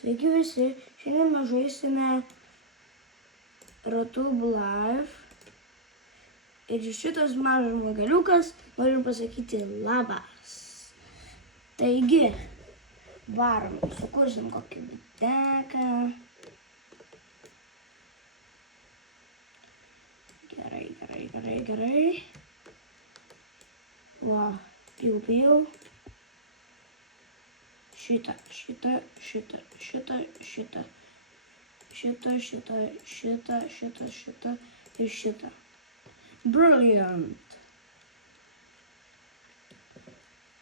Sveiki visi, šiandien mes žaisime Rotube Live. Ir šitas mažas žmogeliukas norim pasakyti labas. Taigi, varom, sukursim kokį biteką. Gerai. Va, pijau. Šitą ir šitą. Brilliant.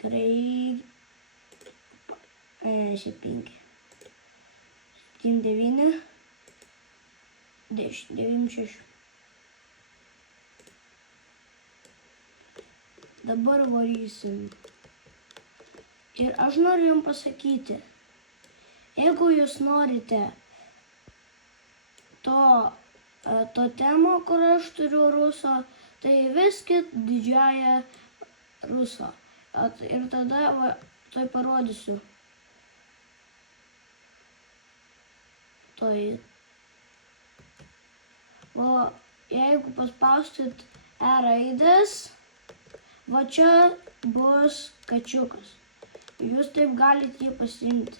Gerai. 5. 7, 9. 10, 9, 6. Dabar varysim. Ir aš noriu jums pasakyti, jeigu jūs norite to temo, kur aš turiu ruso, tai viskit didžiąją ruso. Ir tada tai parodysiu. O jeigu paspausit E raidės, va čia bus kačiukas. Jūs taip galite jį pasiimti.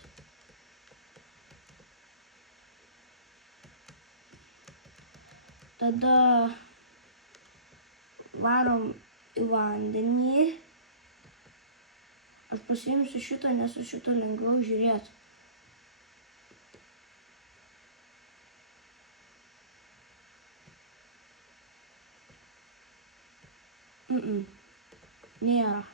Tada varom į vandenį. Aš pasiimsiu šitą, nes su šito lengviau žiūrėti. Nėra.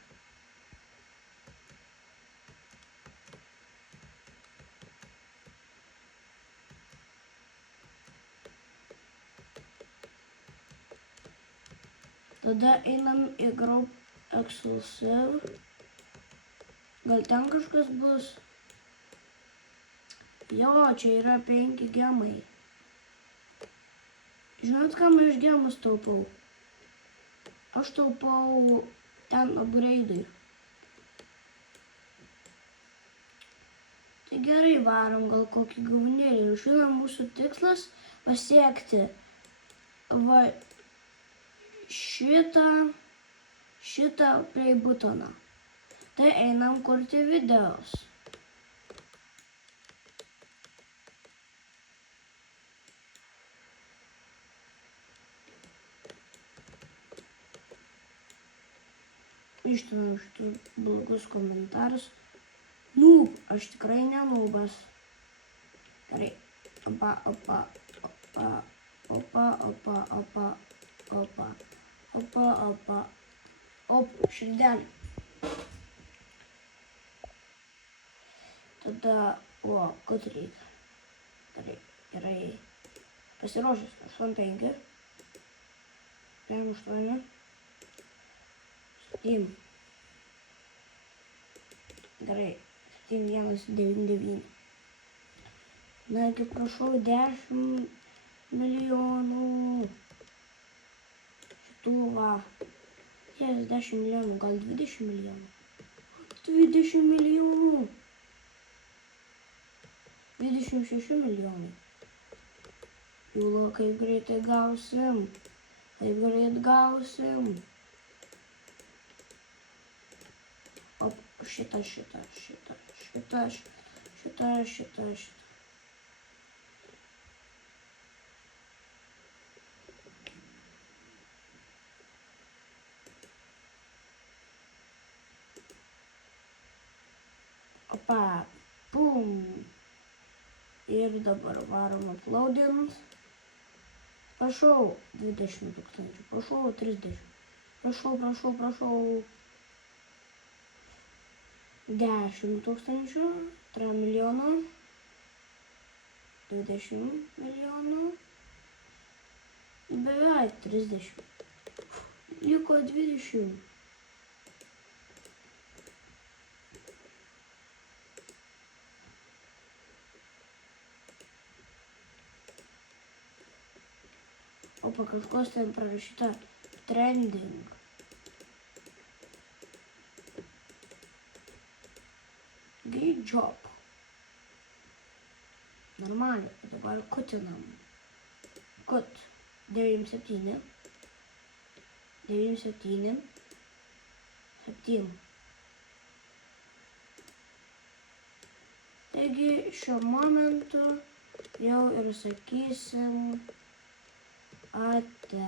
Tada einam į Group Exclusive. Gal ten kažkas bus? Jo, čia yra 5 gemai. Žinot, kam aš gemus taupau? Aš taupau ten upgrade'ui. Tai gerai, varom gal kokį gyvūnėlį. Ir šiandien mūsų tikslas pasiekti va šitą play buttoną. Tai einam kurti videos. Ištinam šitus blogus komentarus. Noob, aš tikrai ne noobas. Gerai. Opa. Širdelį. Tada, kad reikia. Gerai. Pasiruošęs. 8, 5. 5, 8. Steam. Gerai. Steam 199. Nagi, prašau, 10 milijonų. Šitų va. 10 milijonų, gal 20 milijonų. 20 milijonų. 26 milijonų. Jūlo, kaip greitai gausim. Šitą. Opa, pum. Ir dabar varom uploadint. Prašau, 20 tūkstančių. Prašau, 30. Prašau. 10 tūkstančių. 3 milijonų. 20 milijonų. Beveik 30. Liko 20. Opa, kažkos ten prarašyta trending. Great job. Normaliai. Dabar kutinam. Kut. 97. 97. 7. Taigi šiuo momentu jau ir sakysim ate.